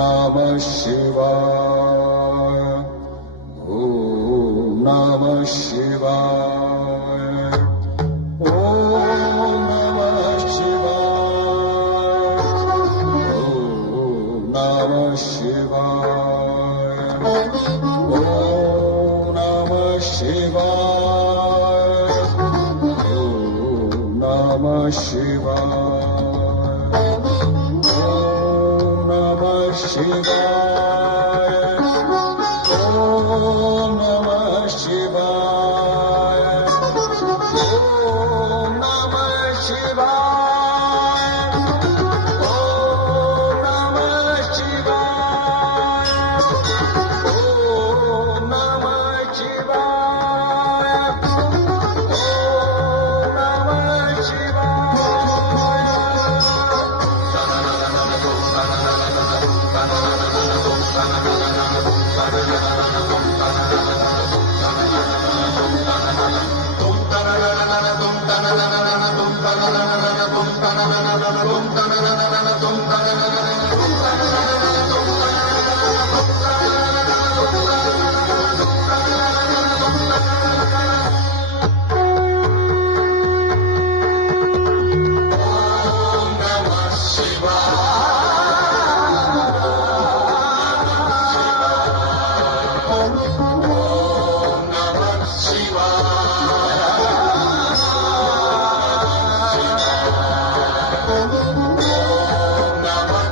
नमः शिवाय। ओम नमः शिवाय। ओम नमः शिवाय। ओम नमः शिवाय। ओम नमः शिवाय। ओम नमः शिवाय। ओम नमः शिवाय। ओम नमः शिवाय। ओम नमः शिवाय। ओम नमः शिवाय। ओम नमः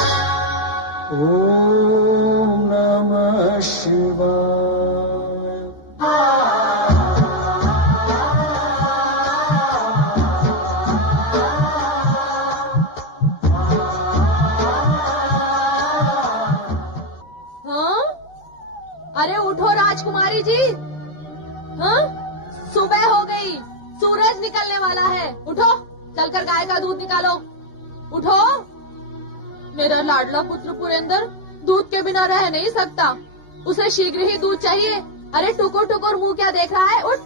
शिवाय। ओम नमः शिवाय। हाँ? अरे उठो राजकुमारी जी। हाँ? सुबह हो गई, सूरज निकलने वाला है। उठो, चलकर गाय का दूध निकालो। उठो। मेरा लाडला पुत्र पुरेंद्र दूध के बिना रह नहीं सकता, उसे शीघ्र ही दूध चाहिए। अरे टुकुर टुकुर मुंह क्या देख रहा है, उठ।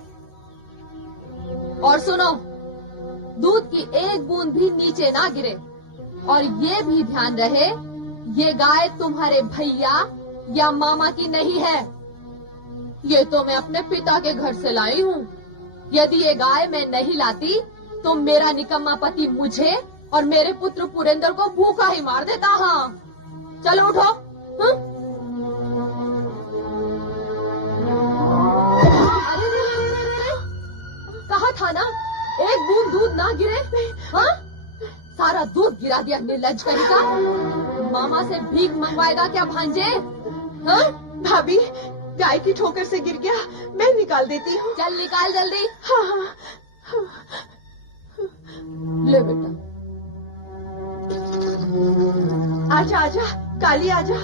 और सुनो, दूध की एक बूंद भी नीचे ना गिरे, और ये भी ध्यान रहे, ये गाय तुम्हारे भैया या मामा की नहीं है, ये तो मैं अपने पिता के घर से लाई हूँ। यदि ये गाय मैं नहीं लाती तो मेरा निकम्मा पति मुझे और मेरे पुत्र पुरेंद्र को भूखा ही मार देता। हाँ, चलो उठो। अरे कहा था ना, एक बूंद दूध ना गिरे। हाँ, सारा दूध गिरा दिया निर्लज्ज कहीं का। मामा से भीख मंगवाएगा क्या भांजे? हाँ? भाभी, गाय की ठोकर से गिर गया, मैं निकाल देती हूँ। चल निकाल जल्दी। हाँ हाँ। ले बेटा। आजा आजा काली, आजा।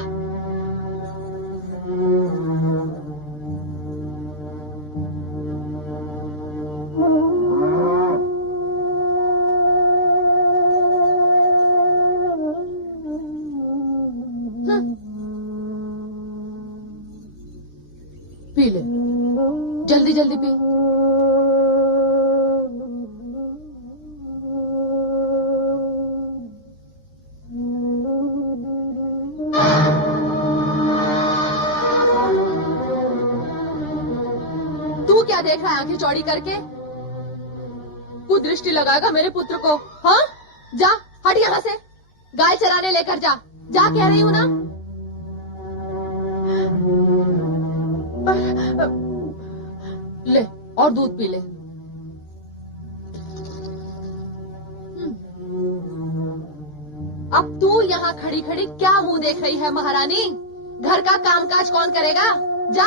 पी ले, जल्दी जल्दी पी। तू क्या देख रहा है आंखें चौड़ी करके? कुदृष्टि लगाएगा मेरे पुत्र को। हाँ, जा हट यहाँ से, गाय चराने लेकर जा। जा कह रही हूँ ना। ले और दूध पी ले। अब तू यहाँ खड़ी खड़ी क्या मुंह देख रही है महारानी? घर का कामकाज कौन करेगा? जा।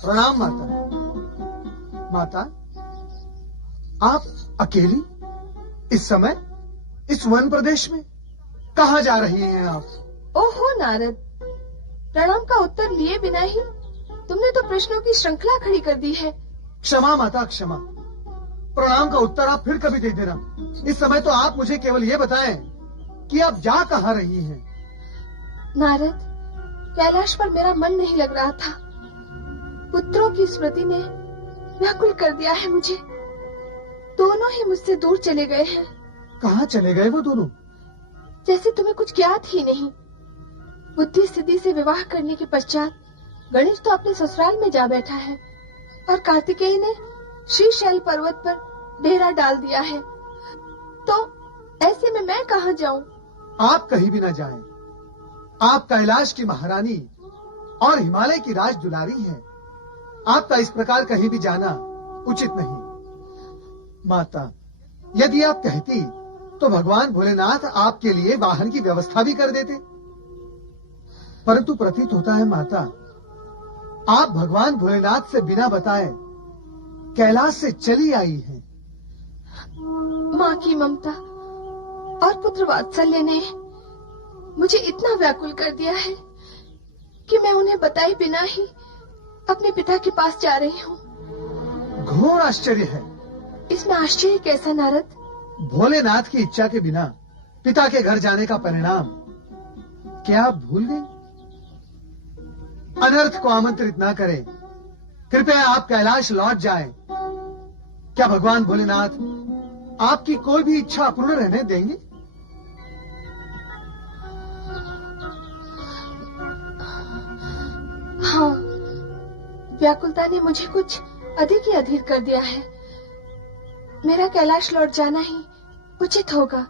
प्रणाम माता। माता, आप अकेली इस समय इस वन प्रदेश में कहाँ जा रही हैं आप? ओहो नारद, प्रणाम का उत्तर लिए बिना ही तुमने तो प्रश्नों की श्रृंखला खड़ी कर दी है। क्षमा माता, क्षमा। प्रणाम का उत्तर आप फिर कभी दे देना। इस समय तो आप मुझे केवल ये बताएं कि आप जा कहाँ रही हैं? नारद, कैलाश पर मेरा मन नहीं लग रहा था। पुत्रों की स्मृति ने व्याकुल कर दिया है मुझे। दोनों ही मुझसे दूर चले गए हैं। कहाँ चले गए वो दोनों? जैसे तुम्हें कुछ ज्ञात ही नहीं। बुद्धि सिद्धि से विवाह करने के पश्चात गणेश तो अपने ससुराल में जा बैठा है और कार्तिकेय ने श्रीशैल पर्वत पर डेरा डाल दिया है। तो ऐसे में मैं कहाँ जाऊं? आप कहीं भी न जाएं। आप कैलाश की महारानी और हिमालय की राज दुलारी हैं। आपका इस प्रकार कहीं भी जाना उचित नहीं। माता, यदि आप कहती तो भगवान भोलेनाथ आपके लिए वाहन की व्यवस्था भी कर देते। परंतु प्रतीत होता है माता, आप भगवान भोलेनाथ से बिना बताए कैलाश से चली आई हैं। माँ की ममता और पुत्र वात्सल्य ने मुझे इतना व्याकुल कर दिया है कि मैं उन्हें बताए बिना ही अपने पिता के पास जा रही हूँ। घोर आश्चर्य है। इसमें आश्चर्य कैसा नारद? भोलेनाथ की इच्छा के बिना पिता के घर जाने का परिणाम क्या आप भूल गए? अनर्थ को आमंत्रित ना करें। कृपया आप कैलाश लौट जाएं। क्या भगवान भोलेनाथ आपकी कोई भी इच्छा अपूर्ण रहने देंगे? हाँ, व्याकुलता ने मुझे कुछ अधिक ही अधीर कर दिया है। मेरा कैलाश लौट जाना ही उचित होगा।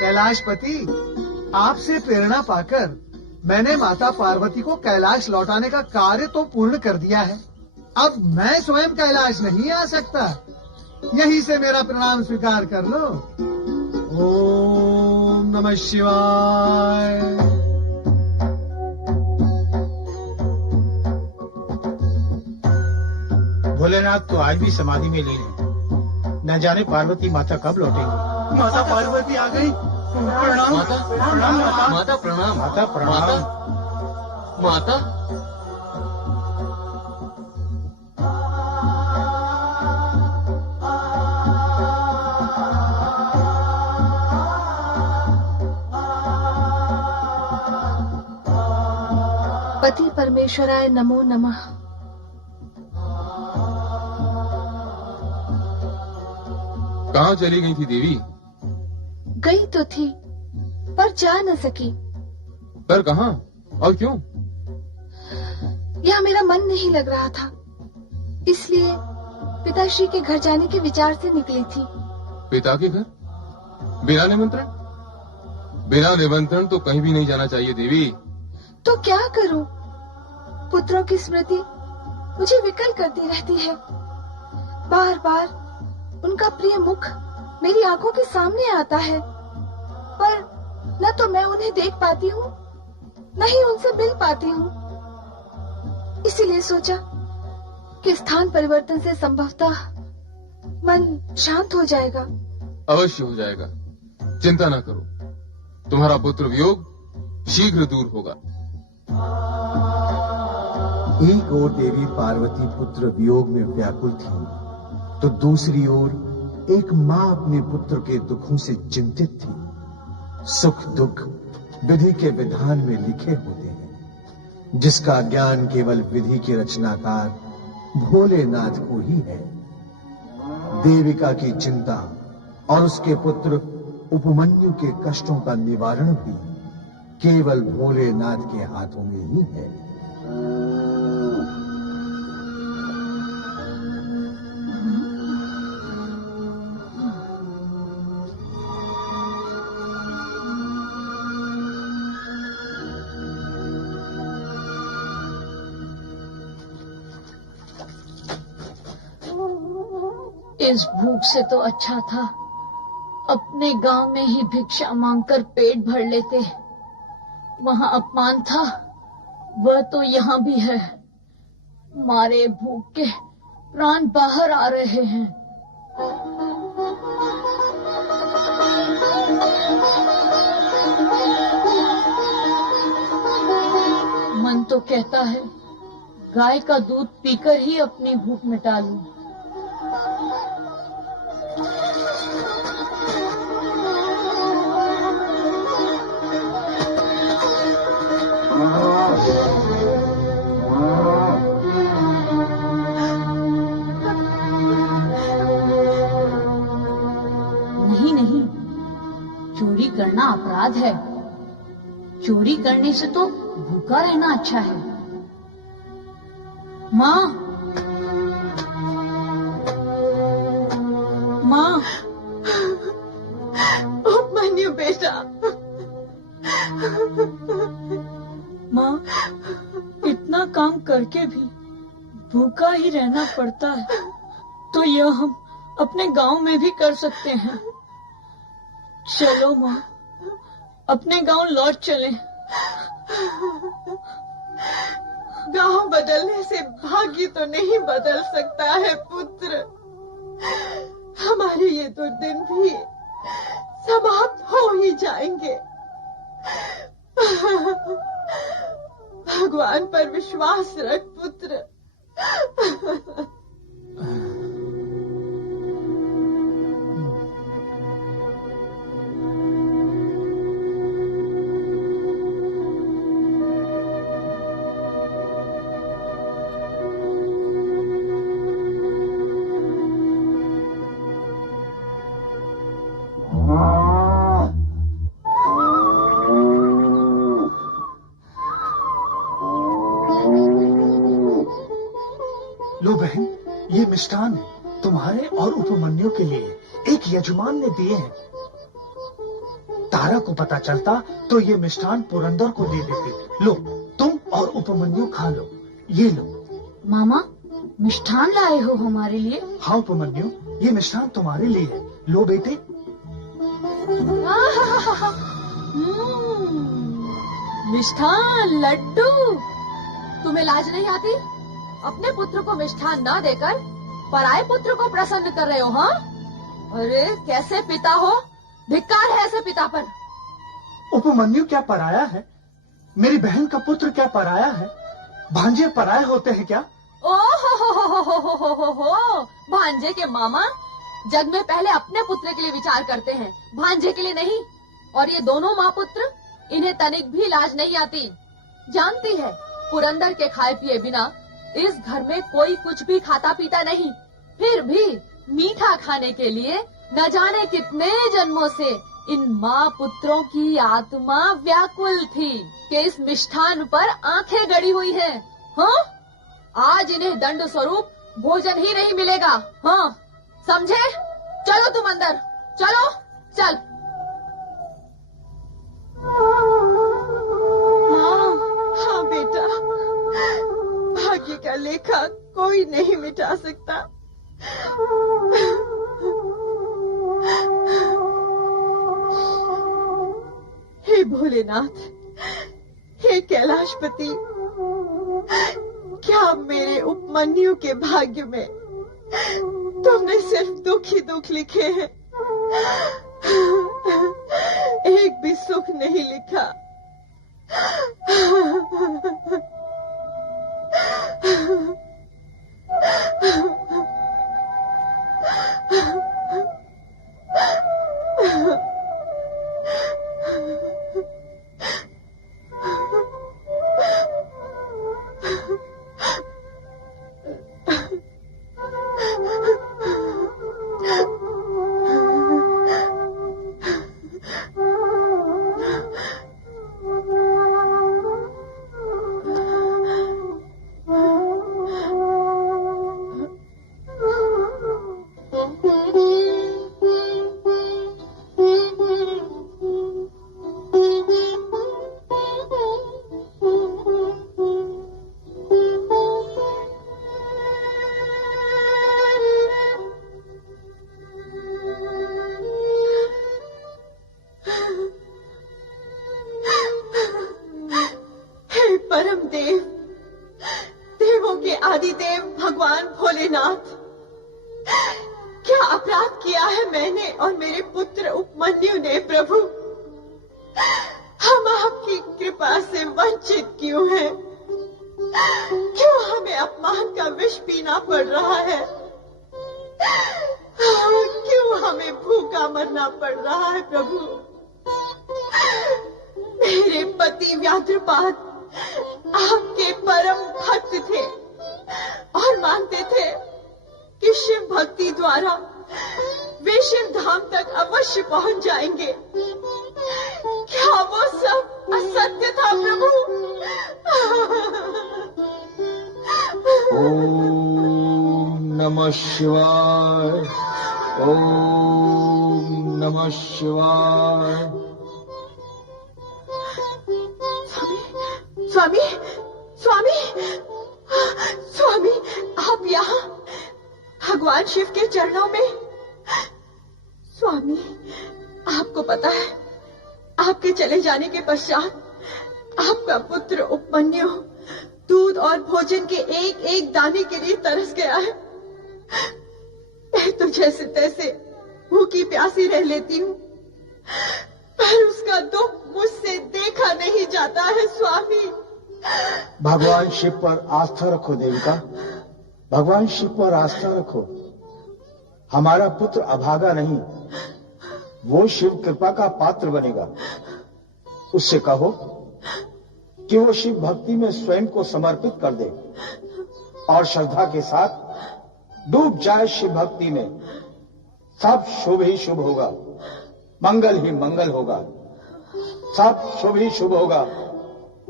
कैलाशपति, आपसे प्रेरणा पाकर मैंने माता पार्वती को कैलाश लौटाने का कार्य तो पूर्ण कर दिया है। अब मैं स्वयं कैलाश नहीं आ सकता। यहीं से मेरा प्रणाम स्वीकार कर लो। ओम नमः शिवाय। भोलेनाथ तो आज भी समाधि में लीन है। न जाने पार्वती माता कब लौटेंगी। माता पार्वती आ गई। प्रणाम। माता प्रणाम माता। माता प्रणाम। माता प्रणाम। माता पति परमेश्वराय नमो नमः। कहाँ चली गई थी देवी? गई तो थी पर जा न सकी। पर कहाँ और क्यों? यह मेरा मन नहीं लग रहा था, इसलिए पिताश्री के घर जाने के विचार से निकली थी। पिता के घर? बिना निमंत्रण? बिना निमंत्रण तो कहीं भी नहीं जाना चाहिए देवी। तो क्या करूं? पुत्रों की स्मृति मुझे विकल करती रहती है। बार बार उनका प्रिय मुख मेरी आंखों के सामने आता है, पर न तो मैं उन्हें देख पाती हूँ, न ही उनसे मिल पाती हूँ। इसीलिए सोचा कि स्थान परिवर्तन से संभवतः मन शांत हो जाएगा। अवश्य हो जाएगा, चिंता ना करो। तुम्हारा पुत्र वियोग शीघ्र दूर होगा। एक ओर देवी पार्वती पुत्र वियोग में व्याकुल थी, तो दूसरी ओर एक माँ अपने पुत्र के दुखों से चिंतित थी। सुख दुख विधि के विधान में लिखे होते हैं, जिसका ज्ञान केवल विधि के रचनाकार भोलेनाथ को ही है। देविका की चिंता और उसके पुत्र उपमन्यु के कष्टों का निवारण भी केवल भोलेनाथ के हाथों में ही है। इस भूख से तो अच्छा था अपने गांव में ही भिक्षा मांगकर पेट भर लेते। वहां अपमान था, वह तो यहाँ भी है। मारे भूख के प्राण बाहर आ रहे हैं। मन तो कहता है गाय का दूध पीकर ही अपनी भूख मिटा लूं। नहीं नहीं, चोरी करना अपराध है। चोरी करने से तो भूखा रहना अच्छा है। माँ, माँ, उपमन्यु बेटा, माँ, इतना काम करके भी भूखा ही रहना पड़ता है, तो यह हम अपने गांव में भी कर सकते हैं। चलो माँ, अपने गांव लौट चलें। गांव बदलने से भाग्य तो नहीं बदल सकता है पुत्र। हमारे ये दुर्दिन भी समाप्त हो ही जाएंगे। भगवान पर विश्वास रख पुत्र। लो बहन, ये मिष्ठान है तुम्हारे और उपमन्यु के लिए। एक यजमान ने दिए हैं। तारा को पता चलता तो ये मिष्ठान पुरंदर को दे देते। लो, तुम और उपमन्यु खा लो। ये लो। मामा, मिष्ठान लाए हो हमारे लिए? हाँ उपमन्यु, ये मिष्ठान तुम्हारे लिए है। लो बेटे। मिष्ठान, लड्डू। तुम्हें लाज नहीं आती? अपने पुत्र को मिष्ठान न देकर पराये पुत्र को प्रसन्न कर रहे हो? हाँ, अरे कैसे पिता हो, धिक्कार है ऐसे पिता पर। उपमन्यु क्या पराया है? मेरी बहन का पुत्र क्या पराया है? भांजे पराये होते हैं क्या? ओ हो, भांजे के मामा जग में पहले अपने पुत्र के लिए विचार करते हैं, भांजे के लिए नहीं। और ये दोनों माँ पुत्र, इन्हें तनिक भी लाज नहीं आती। जानती है, पुरंदर के खाए पिए बिना इस घर में कोई कुछ भी खाता पीता नहीं। फिर भी मीठा खाने के लिए न जाने कितने जन्मों से इन माँ पुत्रों की आत्मा व्याकुल थी कि इस मिष्ठान पर आंखें गड़ी हुई हैं। हाँ, आज इन्हें दंड स्वरूप भोजन ही नहीं मिलेगा। हाँ, समझे? चलो तुम अंदर, चलो, चल। हाँ बेटा, भाग्य का लेखा कोई नहीं मिटा सकता। हे भोलेनाथ, हे कैलाशपति, क्या मेरे उपमन्यु के भाग्य में तुमने सिर्फ दुख ही दुख लिखे हैं, एक भी सुख नहीं लिखा। पति व्याघ्रपाद आपके परम भक्त थे और मानते थे कि शिव भक्ति द्वारा वे शिव धाम तक अवश्य पहुंच जाएंगे। क्या वो सब असत्य था प्रभु? ओम नमः शिवाय, ओम नमः शिवाय। स्वामी, स्वामी, स्वामी, आप यहाँ भगवान शिव के चरणों में। स्वामी, आपको पता है, आपके चले जाने के पश्चात आपका पुत्र उपमन्यु दूध और भोजन के एक एक दाने के लिए तरस गया है। मैं तो जैसे तैसे भूखी प्यासी रह लेती हूँ, पर उसका दुख मुझसे देखा नहीं जाता है। स्वामी, भगवान शिव पर आस्था रखो देविका, भगवान शिव पर आस्था रखो। हमारा पुत्र अभागा नहीं, वो शिव कृपा का पात्र बनेगा। उससे कहो कि वो शिव भक्ति में स्वयं को समर्पित कर दे और श्रद्धा के साथ डूब जाए शिव भक्ति में। सब शुभ ही शुभ होगा, मंगल ही मंगल होगा। सब शुभ ही शुभ होगा,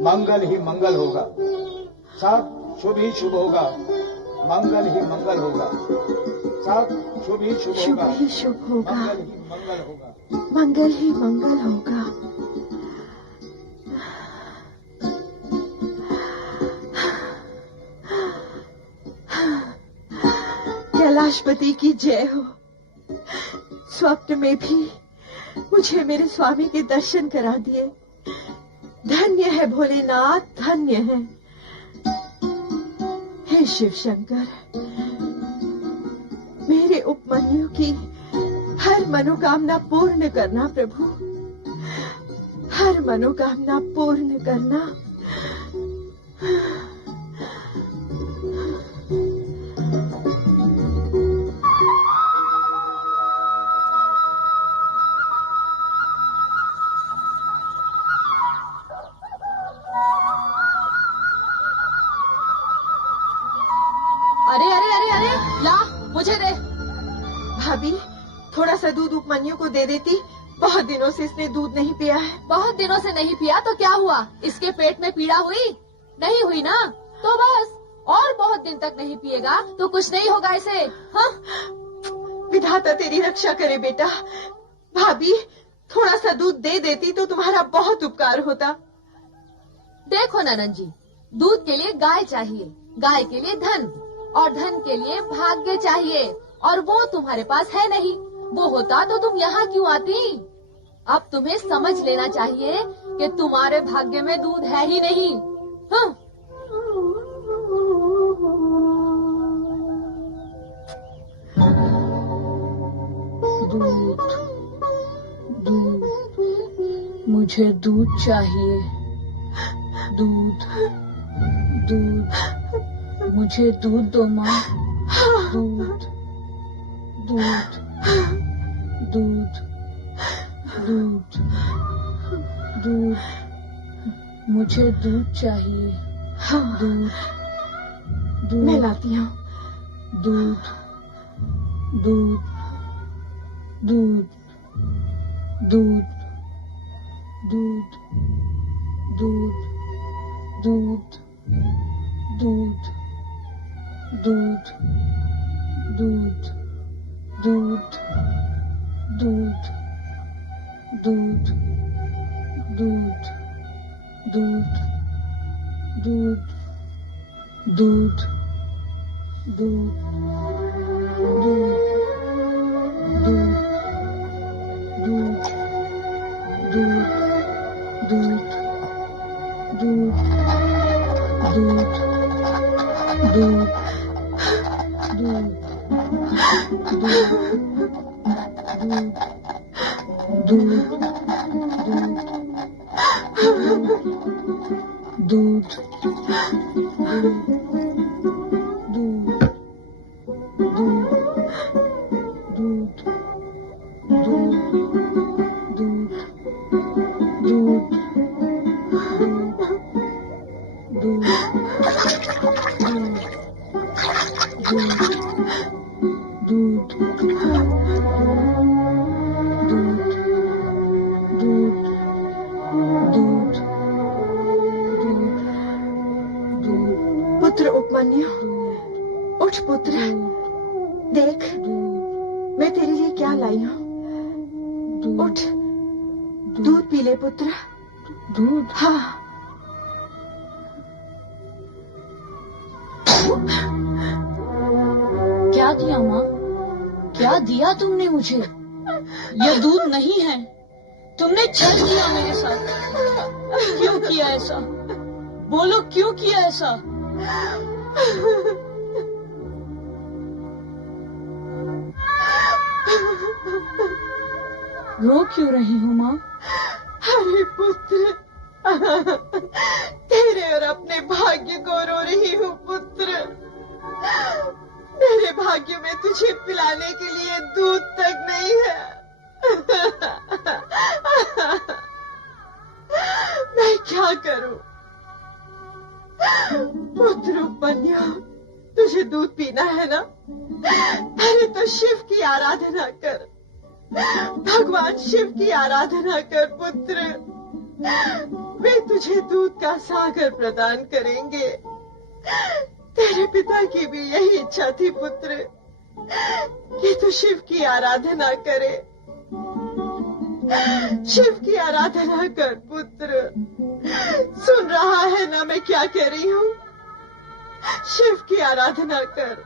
मंगल ही मंगल होगा। सब शुभ ही शुभ होगा, मंगल ही मंगल होगा। सब शुभ ही शुभ होगा, शुभ ही शुभ होगा, मंगल ही मंगल होगा। मंगल ही मंगल होगा। कैलाशपति की जय हो। स्वप्न में भी मुझे मेरे स्वामी के दर्शन करा दिए। धन्य है भोलेनाथ, धन्य है। हे शिव शंकर, मेरे उपमन्यु की हर मनोकामना पूर्ण करना प्रभु, हर मनोकामना पूर्ण करना। अरे अरे अरे अरे, ला मुझे दे। भाभी, थोड़ा सा दूध उपमन्यु को दे देती। बहुत दिनों से इसने दूध नहीं पिया है। बहुत दिनों से नहीं पिया तो क्या हुआ? इसके पेट में पीड़ा हुई? नहीं हुई ना, तो बस। और बहुत दिन तक नहीं पिएगा तो कुछ नहीं होगा इसे। हाँ? विधाता तेरी रक्षा करे बेटा। भाभी, थोड़ा सा दूध दे देती तो तुम्हारा बहुत उपकार होता। देखो ननन जी, दूध के लिए गाय चाहिए, गाय के लिए धन, और धन के लिए भाग्य चाहिए, और वो तुम्हारे पास है नहीं। वो होता तो तुम यहाँ क्यों आती? अब तुम्हें समझ लेना चाहिए कि तुम्हारे भाग्य में दूध है ही नहीं। हाँ? दूध, दूध, मुझे दूध चाहिए। दूध, दूध, मुझे दूध दो माँ। दूध, दूध, दूध, दूध, दूध, मुझे दूध चाहिए। दूध, दूध, मैं लाती हूँ। दूध, दूध, दूध, दूध, दूध, दूध, दूध, दूध, दूध, दूध, दूध, दूध, दूध, दूध, दूध, दूध, दूध, दूध, उपन्या, उठ पुत्र, देख मैं तेरे लिए क्या लाई हूँ। उठ, दूध पी ले पुत्र। दूध? हाँ। क्या दिया माँ? क्या दिया तुमने मुझे? यह दूध नहीं है। तुमने छल किया मेरे साथ। क्यों किया ऐसा? बोलो क्यों किया ऐसा? रो क्यों रही हूँ माँ? अरे पुत्र, तेरे और अपने भाग्य को रो रही हूँ पुत्र। मेरे भाग्य में तुझे पिलाने के लिए दूध तक नहीं है। मैं क्या करूं? पुत्र उपन्या, तुझे दूध पीना है ना? अरे तो शिव की आराधना कर, भगवान शिव की आराधना कर पुत्र। वे तुझे दूध का सागर प्रदान करेंगे। तेरे पिता की भी यही इच्छा थी पुत्र कि तू शिव की आराधना करे। शिव की आराधना कर पुत्र। सुन रहा है ना मैं क्या कह रही हूँ? शिव की आराधना कर।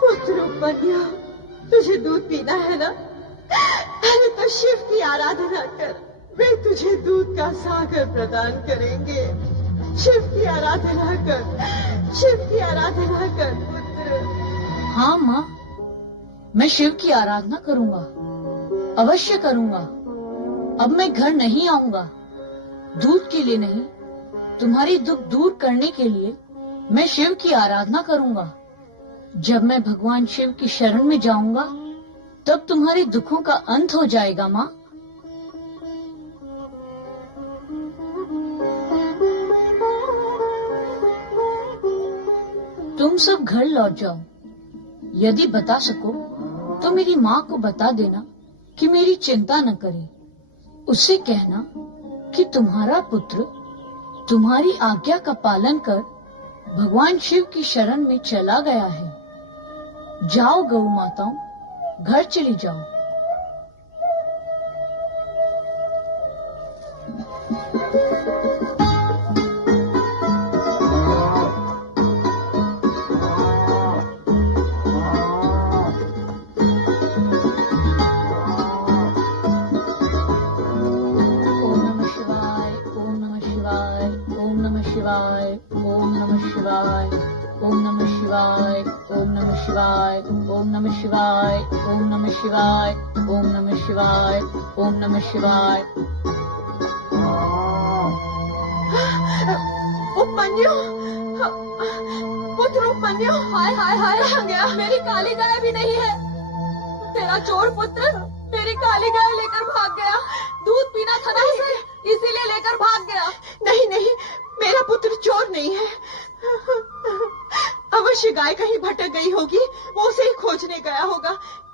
पुत्र उपन्या, तुझे दूध पीना है ना? अरे तो शिव की आराधना कर, वे तुझे दूध का सागर प्रदान करेंगे। शिव की आराधना कर, शिव की आराधना कर पुत्र। हाँ माँ, मैं शिव की आराधना करूँगा, अवश्य करूँगा। अब मैं घर नहीं आऊँगा, दूध के लिए नहीं, तुम्हारी दुख दूर करने के लिए मैं शिव की आराधना करूँगा। जब मैं भगवान शिव की शरण में जाऊँगा, तब तुम्हारे दुखों का अंत हो जाएगा माँ। तुम सब घर लौट जाओ। यदि बता सको तो मेरी माँ को बता देना कि मेरी चिंता न करे। उससे कहना कि तुम्हारा पुत्र तुम्हारी आज्ञा का पालन कर भगवान शिव की शरण में चला गया है। जाओ गौ माताओं, घर चली जाओ। शिवाय, ओम नमः शिवाय, ओम नमः शिवाय। उपन्या, पुत्र उपन्या, हाय हाय हाय, कहाँ गया? मेरी काली गाय भी नहीं है। तेरा चोर पुत्र मेरी काली गाय लेकर भाग गया। दूध पीना था ना उसे, इसीलिए लेकर भाग गया। नहीं नहीं, मेरा पुत्र चोर नहीं है। अवश्य गाय कहीं भटक गई होगी, वो उसे ही खोजने गया होगा।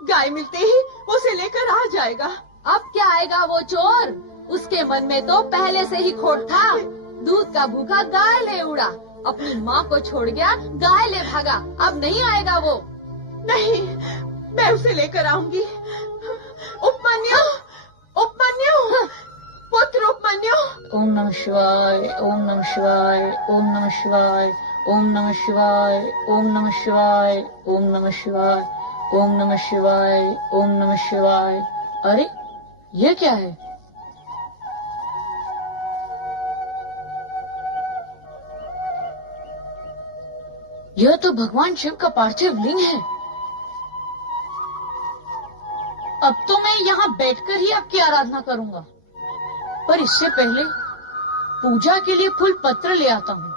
गाय मिलते ही वो उसे लेकर आ जाएगा। अब क्या आएगा वो चोर? उसके मन में तो पहले से ही खोट था। दूध का भूखा गाय ले उड़ा, अपनी माँ को छोड़ गया, गाय ले भागा। अब नहीं आएगा वो। नहीं, मैं उसे लेकर आऊंगी। उपमन्यु, उपमन्यु, पुत्र उपमन्यु। ओम नमः शिवाय, ओम नमः शिवाय, ओम नमः शिवाय, ओम नमः शिवाय, ओम नमः शिवाय, ओम नमः शिवाय, ओम नमः शिवाय, ओम नमः शिवाय। अरे ये क्या है? यह तो भगवान शिव का पार्थिव लिंग है। अब तो मैं यहाँ बैठकर ही आपकी आराधना करूंगा, पर इससे पहले पूजा के लिए फूल पत्र ले आता हूँ।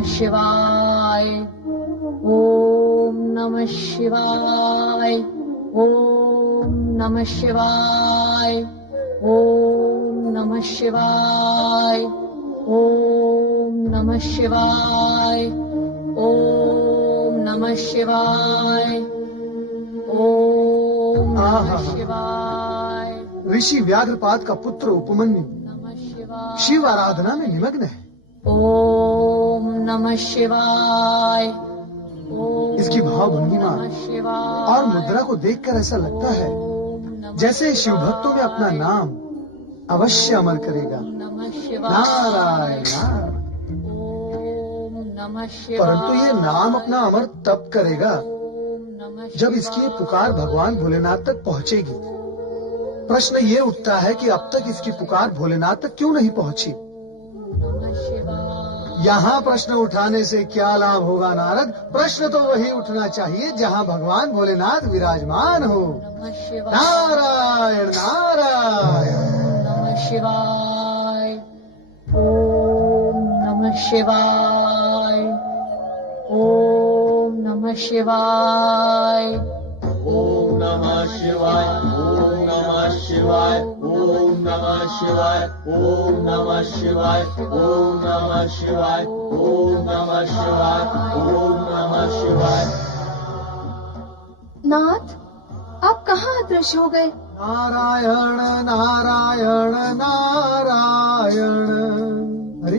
नमः शिवाय। ओम नमः शिवाय। ओम नमः शिवाय। ओम नमः शिवाय। ओम नमः शिवाय। ओम नमः शिवाय। ओम नमः शिवाय। ऋषि व्याघ्रपाद का पुत्र उपमन्यु नमः शिवाय। शिव आराधना में निमग्न है। ओम नमः शिवाय। ओम इसकी भावभंगिमा नमः शिवाय। और मुद्रा को देखकर ऐसा लगता है ओम नमः जैसे शिव भक्तों में अपना नाम अवश्य अमर करेगा। नमः शिवाय। नारायण नारायण। ओम नमः शिवाय। परंतु ये नाम अपना अमर तब करेगा ओम नमः जब इसकी ये पुकार भगवान भोलेनाथ तक पहुंचेगी। प्रश्न ये उठता है कि अब तक इसकी पुकार भोलेनाथ तक क्यों नहीं पहुंची। नमः शिवाय। यहाँ प्रश्न उठाने से क्या लाभ होगा नारद? प्रश्न तो वही उठना चाहिए जहाँ भगवान भोलेनाथ विराजमान हो। नमः शिवाय। नारायण नारायण। नमः शिवाय। ओम नमः शिवाय। ओम नमः शिवाय। ओम नमः शिवाय। ओम नमः शिवाय। ओम नमः शिवाय। ओम नमः शिवाय। ओम नमः शिवाय। ओम नमः शिवाय। ओम नमः शिवाय। नाथ, आप कहाँ अदृश्य हो गए? नारायण नारायण नारायण। अरे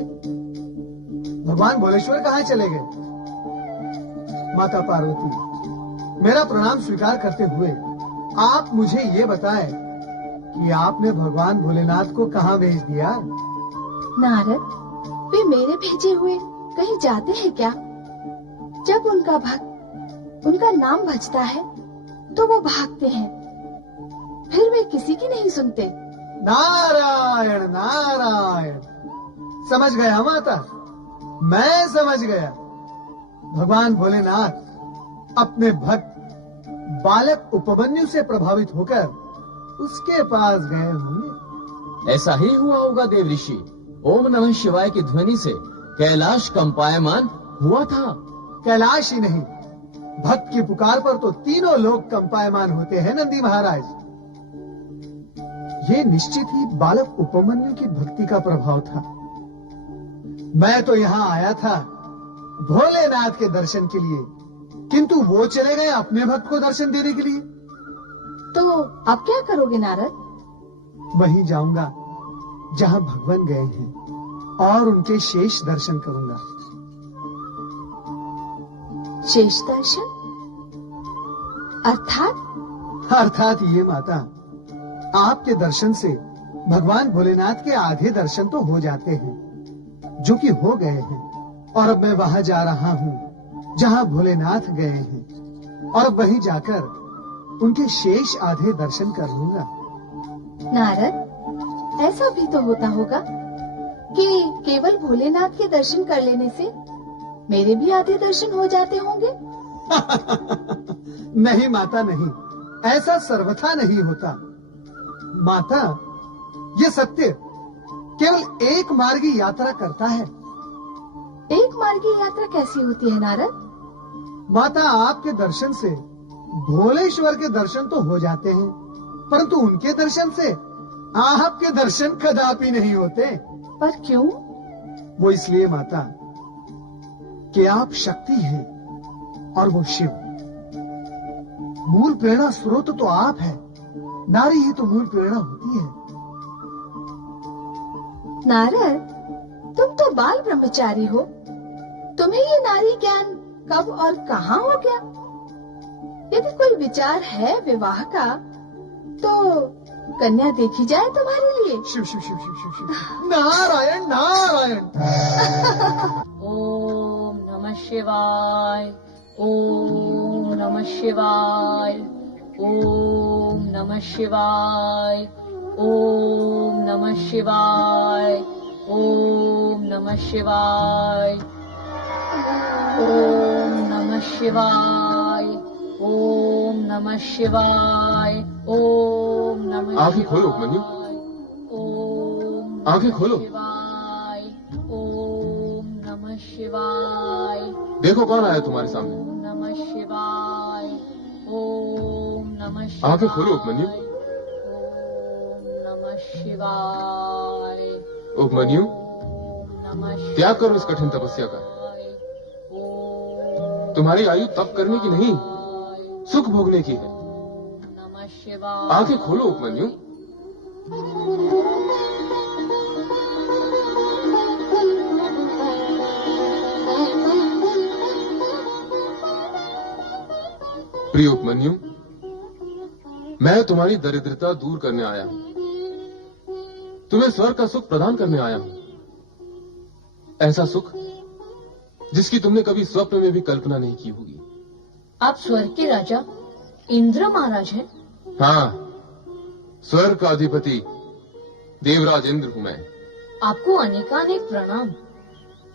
भगवान भोलेश्वर कहाँ चले गए? माता पार्वती, मेरा प्रणाम स्वीकार करते हुए आप मुझे ये बताएं कि आपने भगवान भोलेनाथ को कहाँ भेज दिया? नारद, वे मेरे भेजे हुए कहीं जाते हैं क्या? जब उनका भक्त उनका नाम भजता है तो वो भागते हैं, फिर वे किसी की नहीं सुनते। नारायण नारायण। समझ गया माता, मैं समझ गया। भगवान भोलेनाथ अपने भक्त बालक उपमन्यु से प्रभावित होकर उसके पास गए होंगे। ऐसा ही हुआ होगा देव ऋषि। ओम नमः शिवाय की ध्वनि से कैलाश कंपायमान हुआ था। कैलाश ही नहीं, भक्त की पुकार पर तो तीनों लोग कंपायमान होते हैं नंदी महाराज। ये निश्चित ही बालक उपमन्यु की भक्ति का प्रभाव था। मैं तो यहाँ आया था भोलेनाथ के दर्शन के लिए, किंतु वो चले गए अपने भक्त को दर्शन देने के लिए। तो अब क्या करोगे नारद? वहीं जाऊंगा जहाँ भगवान गए हैं और उनके शेष दर्शन करूंगा। शेष दर्शन अर्थात ये माता, आपके दर्शन से भगवान भोलेनाथ के आधे दर्शन तो हो जाते हैं, जो कि हो गए हैं, और अब मैं वहां जा रहा हूँ जहाँ भोलेनाथ गए हैं, और अब वहीं जाकर उनके शेष आधे दर्शन कर लूंगा। नारद, ऐसा भी तो होता होगा कि केवल भोलेनाथ के दर्शन कर लेने से मेरे भी आधे दर्शन हो जाते होंगे। नहीं माता नहीं, ऐसा सर्वथा नहीं होता। माता, ये सत्य केवल एक मार्गी यात्रा करता है। एक मार्गी यात्रा कैसी होती है नारद? माता, आपके दर्शन से भोलेश्वर के दर्शन तो हो जाते हैं, परंतु उनके दर्शन से आपके दर्शन कदापि नहीं होते। पर क्यों? वो इसलिए माता कि आप शक्ति हैं और वो शिव। मूल प्रेरणा स्रोत तो आप है, नारी ही तो मूल प्रेरणा होती है। नारद, तुम तो बाल ब्रह्मचारी हो, तुम्हें ये नारी ज्ञान कब और कहाँ हो गया? यदि कोई विचार है विवाह का, तो कन्या देखी जाए तुम्हारे लिए। शिव शिव शिव शिव शिव शिव। नारायण नारायण। ओम नमः शिवाय। ओम नमः शिवाय। ओम नमः शिवाय। ओम नमः शिवाय। ओम नमः शिवाय। ओम नमः शिवाय। ओम नमः शिवाय। ओम नमः आंखें खोलो उपमन्यु, ओम आंखें खोलो। शिवाय। ओम नमः शिवाय। शिवाय। देखो कौन आया तुम्हारे सामने। ओम नमः शिवाय। ओम नमः शिवाय। आंखें खोलो उपमन्यु। ओम नमः शिवाय। उपमन्यु, ओम नमः शिवाय। त्याग करो इस कठिन तपस्या का। ओम तुम्हारी आयु तप करने की नहीं, सुख भोगने की है। नमः शिवाय। आंखें खोलो उपमन्यु। प्रिय उपमन्यु, मैं तुम्हारी दरिद्रता दूर करने आया हूं, तुम्हें स्वर्ग का सुख प्रदान करने आया हूं। ऐसा सुख जिसकी तुमने कभी स्वप्न में भी कल्पना नहीं की होगी। आप स्वर्ग के राजा इंद्र महाराज हैं? हाँ, स्वर्ग का अधिपति देवराज इंद्र हूं मैं। आपको अनेकानेक प्रणाम।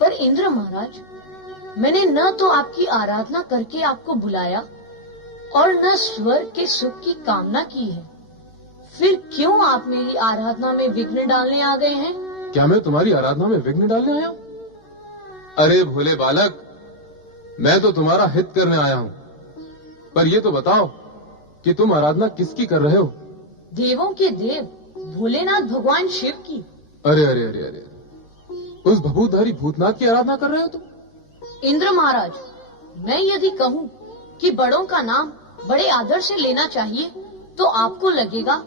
पर इंद्र महाराज, मैंने न तो आपकी आराधना करके आपको बुलाया और न स्वर्ग के सुख की कामना की है। फिर क्यों आप मेरी आराधना में विघ्न डालने आ गए हैं? क्या मैं तुम्हारी आराधना में विघ्न डालने आया हूं? अरे भोले बालक, मैं तो तुम्हारा हित करने आया हूं। पर ये तो बताओ कि तुम आराधना किसकी कर रहे हो? देवों के देव भोलेनाथ भगवान शिव की। अरे अरे अरे अरे, उस भभूतधारी भूतनाथ की आराधना कर रहे हो तुम? इंद्र महाराज, मैं यदि कहूँ कि बड़ों का नाम बड़े आदर से लेना चाहिए तो आपको लगेगा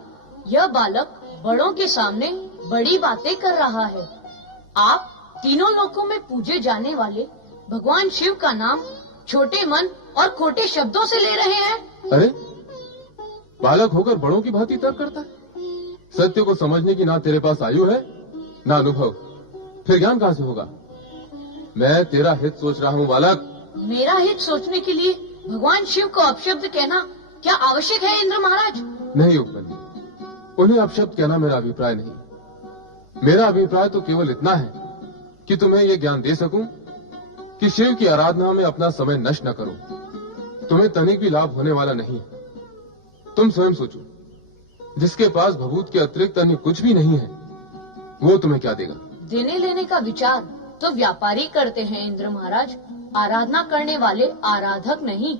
यह बालक बड़ों के सामने बड़ी बातें कर रहा है। आप तीनों लोकों में पूजे जाने वाले भगवान शिव का नाम छोटे मन और खोटे शब्दों से ले रहे हैं। अरे, बालक होकर बड़ों की भांति तर्क करता है। सत्य को समझने की ना तेरे पास आयु है ना अनुभव, फिर ज्ञान कहां से होगा? मैं तेरा हित सोच रहा हूं बालक। मेरा हित सोचने के लिए भगवान शिव को अपशब्द कहना क्या आवश्यक है इंद्र महाराज? नहीं उपमन्यु, उन्हें अपशब्द कहना मेरा अभिप्राय नहीं। मेरा अभिप्राय तो केवल इतना है कि तुम्हें यह ज्ञान दे सकूं कि शिव की आराधना में अपना समय नष्ट न करो। तुम्हें तनिक भी लाभ होने वाला नहीं है। तुम स्वयं सोचो, जिसके पास भभूत के अतिरिक्त अन्य कुछ भी नहीं है, वो तुम्हें क्या देगा? देने लेने का विचार तो व्यापारी करते हैं इंद्र महाराज, आराधना करने वाले आराधक नहीं।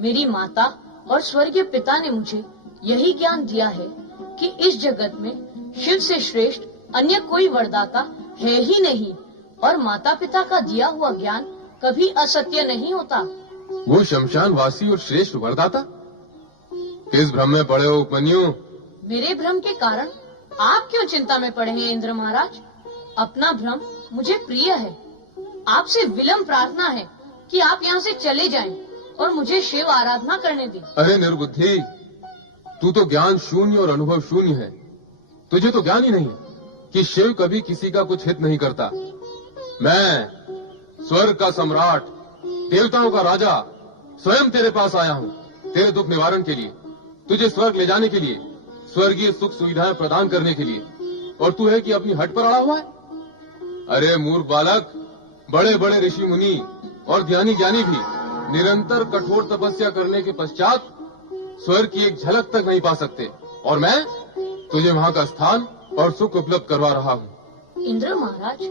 मेरी माता और स्वर्गीय पिता ने मुझे यही ज्ञान दिया है कि इस जगत में शिव से श्रेष्ठ अन्य कोई वरदाता है ही नहीं, और माता पिता का दिया हुआ ज्ञान कभी असत्य नहीं होता। वो शमशान वासी और श्रेष्ठ वरदाता? किस भ्रम में पड़े हो उपमन्यु? मेरे भ्रम के कारण आप क्यों चिंता में पड़े हैं इंद्र महाराज? अपना भ्रम मुझे प्रिय है। आपसे विलंब प्रार्थना है कि आप यहाँ से चले जाएं और मुझे शिव आराधना करने दें। अरे निर्बुद्धि, तू तो ज्ञान शून्य और अनुभव शून्य है। तुझे तो ज्ञान ही नहीं है कि शिव कभी किसी का कुछ हित नहीं करता। मैं स्वर्ग का सम्राट, देवताओं का राजा, स्वयं तेरे पास आया हूँ तेरे दुख निवारण के लिए, तुझे स्वर्ग ले जाने के लिए, स्वर्गीय सुख सुविधाएं प्रदान करने के लिए। और तू है कि अपनी हट पर अड़ा हुआ है। अरे मूर्ख बालक, बड़े बड़े ऋषि मुनि और ज्ञानी ज्ञानी भी निरंतर कठोर तपस्या करने के पश्चात स्वर्ग की एक झलक तक नहीं पा सकते, और मैं तुझे वहां का स्थान और सुख उपलब्ध करवा रहा हूँ। इंद्र महाराज,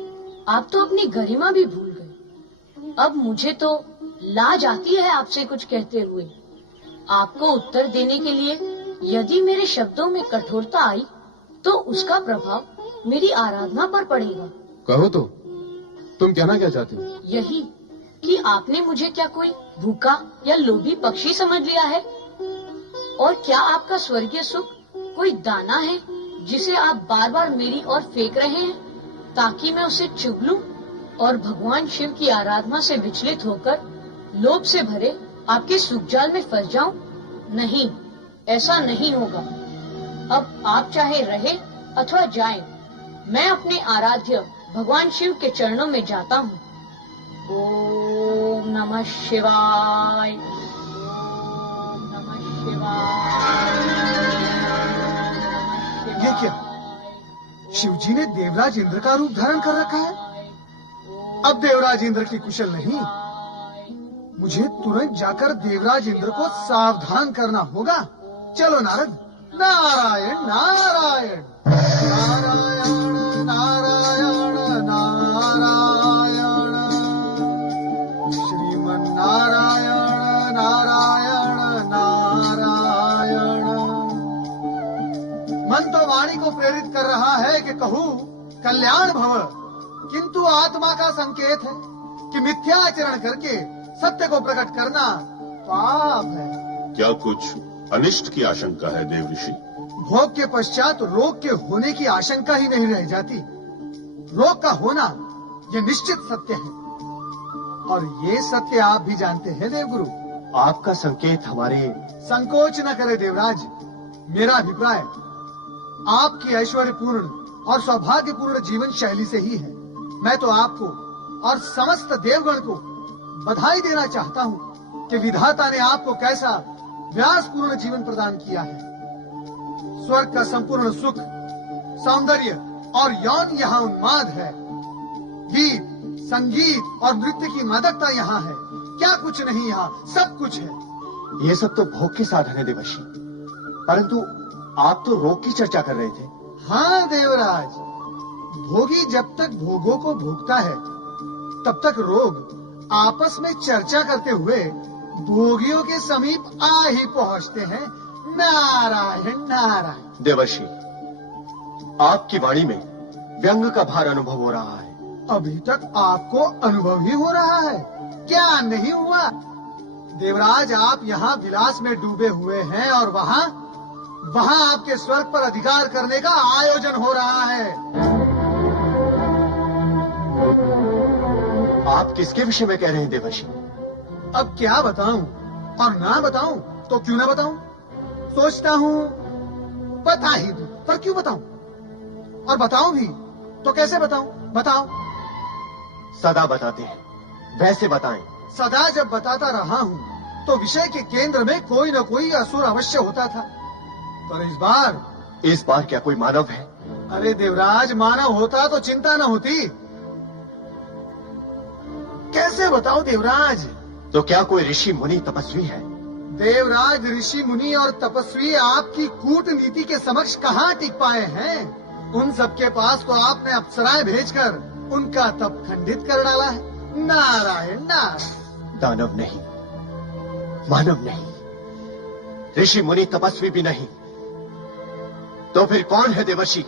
आप तो अपनी गरिमा भी भूल गए। अब मुझे तो लाज आती है आपसे कुछ कहते हुए। आपको उत्तर देने के लिए यदि मेरे शब्दों में कठोरता आई तो उसका प्रभाव मेरी आराधना पर पड़ेगा। कहो तो, तुम कहना क्या चाहते हो? यही कि आपने मुझे क्या कोई भूखा या लोभी पक्षी समझ लिया है? और क्या आपका स्वर्गीय सुख कोई दाना है जिसे आप बार बार मेरी ओर फेंक रहे हैं ताकि मैं उसे चुग लूं और भगवान शिव की आराधना से विचलित होकर लोभ से भरे आपके सुखजाल में फंस जाऊं? नहीं, ऐसा नहीं होगा। अब आप चाहे रहे अथवा जाएं, मैं अपने आराध्य भगवान शिव के चरणों में जाता हूँ। ओम नमः शिवाय। ओम नमः शिवाय। ये क्या? शिवजी ने देवराज इंद्र का रूप धारण कर रखा है। अब देवराज इंद्र की कुशल नहीं, मुझे तुरंत जाकर देवराज इंद्र को सावधान करना होगा। चलो नारद। नारायण नारायण नारायण नारायण नारायण। कल्याण भव, किंतु आत्मा का संकेत है कि मिथ्याचरण करके सत्य को प्रकट करना पाप है। क्या कुछ अनिष्ट की आशंका है देव ऋषि? भोग के पश्चात रोग के होने की आशंका ही नहीं रह जाती। रोग का होना ये निश्चित सत्य है, और ये सत्य आप भी जानते हैं देवगुरु। आपका संकेत हमारे... संकोच न करे देवराज। मेरा अभिप्राय आपकी ऐश्वर्यपूर्ण और सौभाग्यपूर्ण जीवन शैली से ही है। मैं तो आपको और समस्त देवगण को बधाई देना चाहता हूँ कि विधाता ने आपको कैसा व्यासपूर्ण जीवन प्रदान किया है। स्वर्ग का संपूर्ण सुख, सौंदर्य और यौन यहाँ उन्माद है। गीत, संगीत और नृत्य की मादकता यहाँ है। क्या कुछ नहीं, यहाँ सब कुछ है। ये सब तो भोग के साधन है देवर्षि, परंतु आप तो रोग की चर्चा कर रहे थे। हाँ देवराज, भोगी जब तक भोगों को भोगता है तब तक रोग आपस में चर्चा करते हुए भोगियों के समीप आ ही पहुँचते हैं। नारायण नारायण। देवर्षि, आपकी वाणी में व्यंग का भार अनुभव हो रहा है। अभी तक आपको अनुभव ही हो रहा है, क्या नहीं हुआ? देवराज, आप यहाँ विलास में डूबे हुए हैं और वहाँ आपके स्वर्ग पर अधिकार करने का आयोजन हो रहा है। आप किसके विषय में कह रहे हैं देवर्षि? अब क्या बताऊं, और ना बताऊं तो क्यों ना बताऊं? सोचता हूँ बता ही दूं, पर क्यों बताऊं? और बताऊं भी तो कैसे बताऊं? बताओ। सदा बताते हैं, वैसे बताएं। सदा जब बताता रहा हूँ तो विषय के केंद्र में कोई न कोई असुर अवश्य होता था, पर इस बार क्या कोई मानव है? अरे देवराज, मानव होता तो चिंता न होती। कैसे बताओ देवराज? तो क्या कोई ऋषि मुनि तपस्वी है? देवराज, ऋषि मुनि और तपस्वी आपकी कूटनीति के समक्ष कहाँ टिक पाए हैं? उन सबके पास तो आपने अप्सराएं भेजकर उनका तप खंडित कर डाला है। नारायण नारायण। दानव नहीं, मानव नहीं, ऋषि मुनि तपस्वी भी नहीं, तो फिर कौन है देवर्षि?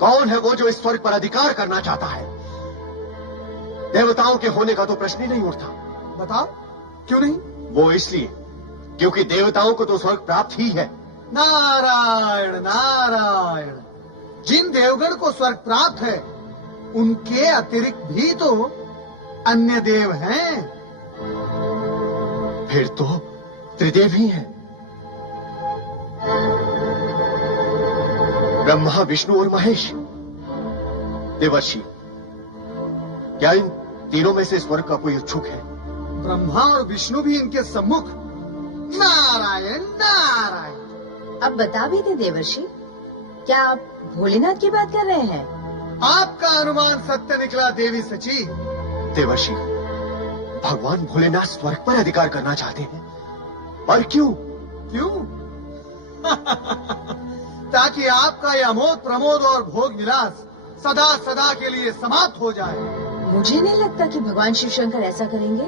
कौन है वो जो इस स्वर्ग पर अधिकार करना चाहता है? देवताओं के होने का तो प्रश्न ही नहीं उठता। बताओ, क्यों नहीं? वो इसलिए क्योंकि देवताओं को तो स्वर्ग प्राप्त ही है। नारायण नारायण। जिन देवगण को स्वर्ग प्राप्त है उनके अतिरिक्त भी तो अन्य देव हैं। फिर तो त्रिदेव ही हैं। ब्रह्मा, विष्णु और महेश। देवर्षि, क्या इन तीनों में से स्वर्ग का कोई इच्छुक है? ब्रह्मा और विष्णु भी इनके सम्मुख। नारायण नारायण। अब बता भी दे देवर्षि, क्या आप भोलेनाथ की बात कर रहे हैं? आपका अनुमान सत्य निकला देवी सची। देवर्षि, भगवान भोलेनाथ स्वर्ग पर अधिकार करना चाहते हैं, और क्यों? क्यों? ताकि आपका यह अमोद प्रमोद और भोग विलास सदा सदा के लिए समाप्त हो जाए। मुझे नहीं लगता कि भगवान शिव शंकर ऐसा करेंगे।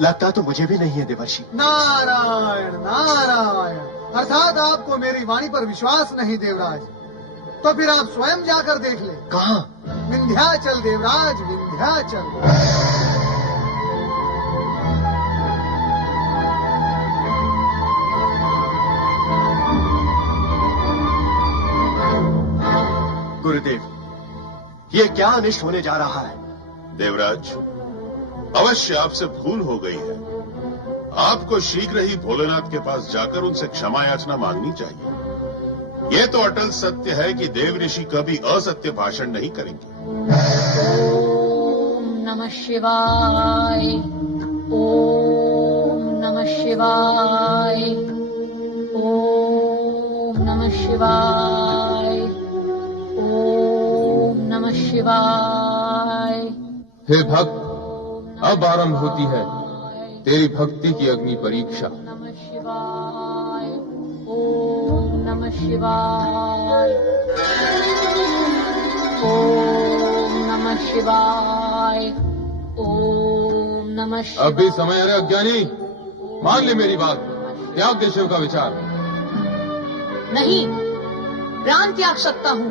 लगता तो मुझे भी नहीं है देवर्षि। नारायण नारायण। अर्थात आपको मेरी वाणी पर विश्वास नहीं देवराज, तो फिर आप स्वयं जाकर देख ले। कहाँ? विंध्याचल देवराज, विंध्याचल। गुरुदेव, ये क्या अनिष्ट होने जा रहा है? देवराज, अवश्य आपसे भूल हो गई है। आपको शीघ्र ही भोलेनाथ के पास जाकर उनसे क्षमा याचना मांगनी चाहिए। यह तो अटल सत्य है कि देव ऋषि कभी असत्य भाषण नहीं करेंगे। ओम नमः शिवाय, ओम नमः शिवाय, ओम नमः शिवाय, ओम नमः शिवाय। हे भक्त, अब आरंभ होती है तेरी भक्ति की अग्नि परीक्षा। नमः शिवाय, ओम नमः शिवाय, ओम नमः शिवाय, ओम नमः शिवाय। अब भी समय। अरे अज्ञानी, मान ले मेरी बात, त्याग दे शिव का विचार। नहीं, प्राण त्याग सकता हूँ,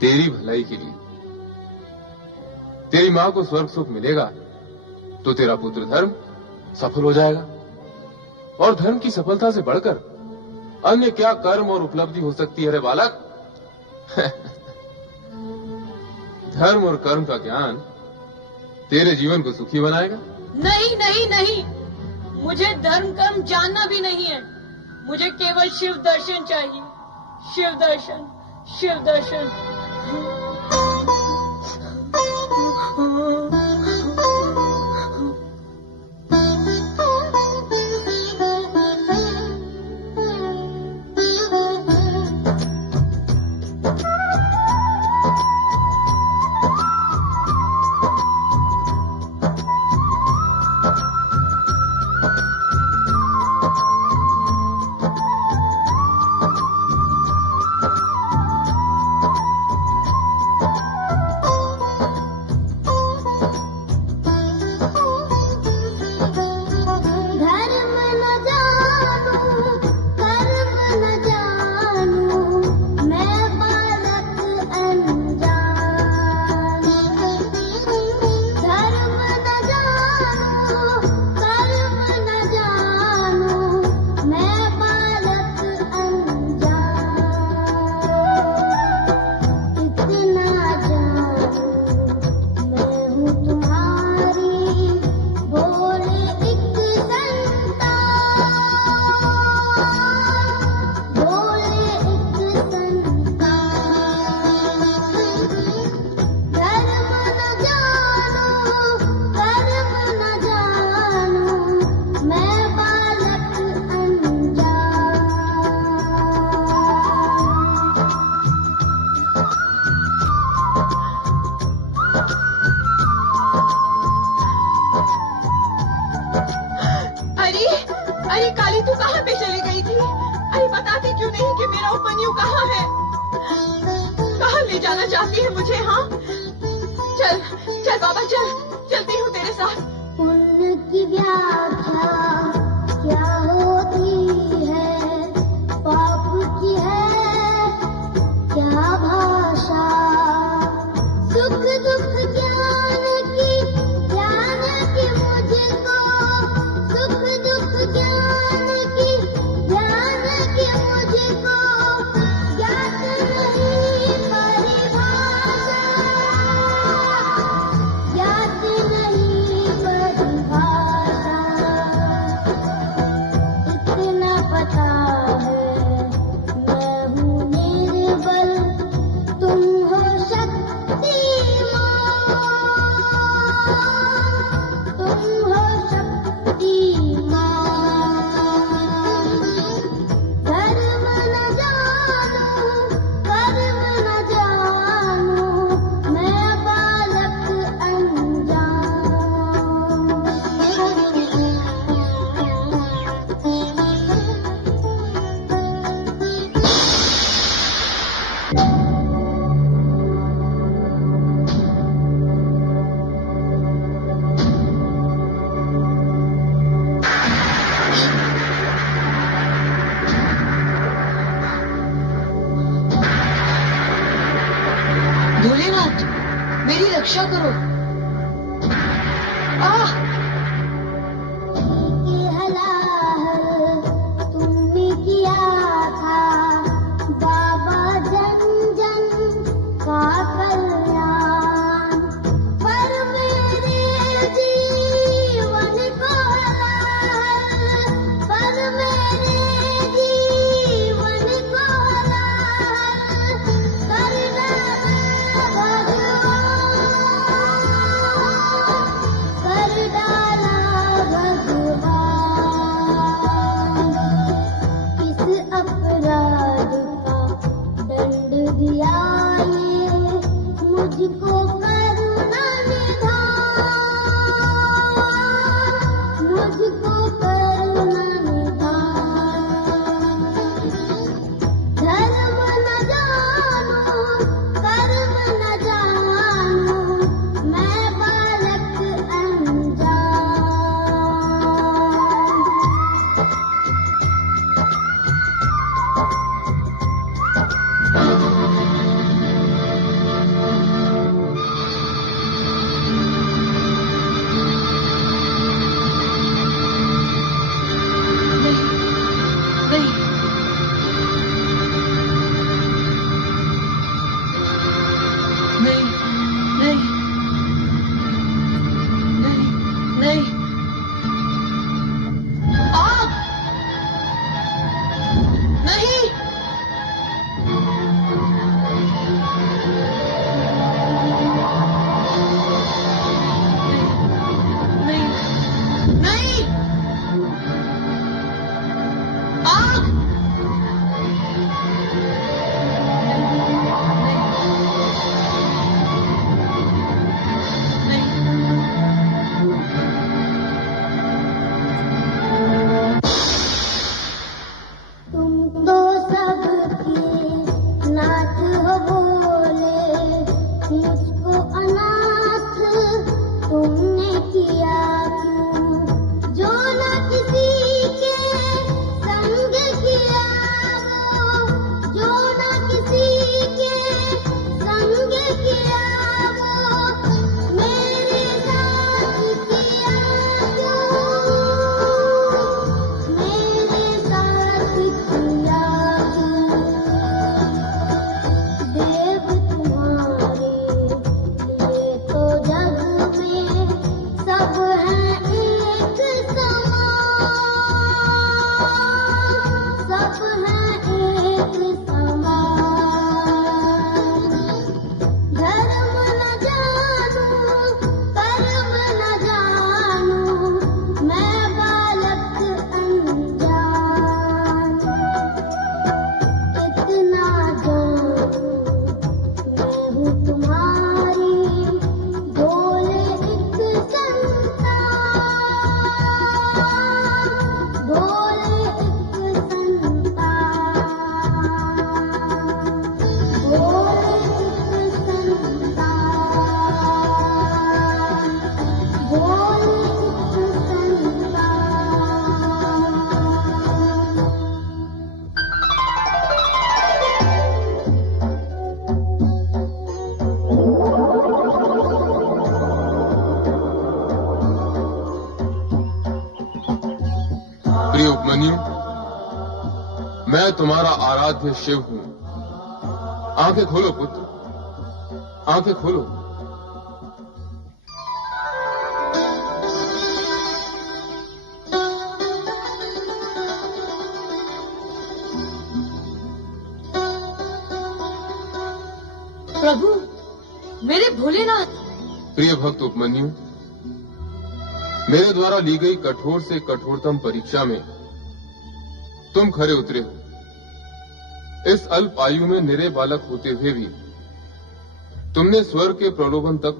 तेरी भलाई के लिए। तेरी मां को स्वर्ग सुख मिलेगा तो तेरा पुत्र धर्म सफल हो जाएगा, और धर्म की सफलता से बढ़कर अन्य क्या कर्म और उपलब्धि हो सकती है रे बालक। धर्म और कर्म का ज्ञान तेरे जीवन को सुखी बनाएगा। नहीं नहीं नहीं, मुझे धर्म कर्म जानना भी नहीं है। मुझे केवल शिव दर्शन चाहिए। शिव दर्शन, शिव दर्शन। प्रिय उपमन्यु, मैं तुम्हारा आराध्य शिव हूं। आंखें खोलो पुत्र, आंखें खोलो। प्रभु, मेरे भोलेनाथ। प्रिय भक्त उपमन्यु, मेरे द्वारा ली गई कठोर से कठोरतम परीक्षा में तुम खरे उतरे हो। इस अल्प आयु में निरे बालक होते हुए भी तुमने स्वर्ग के प्रलोभन तक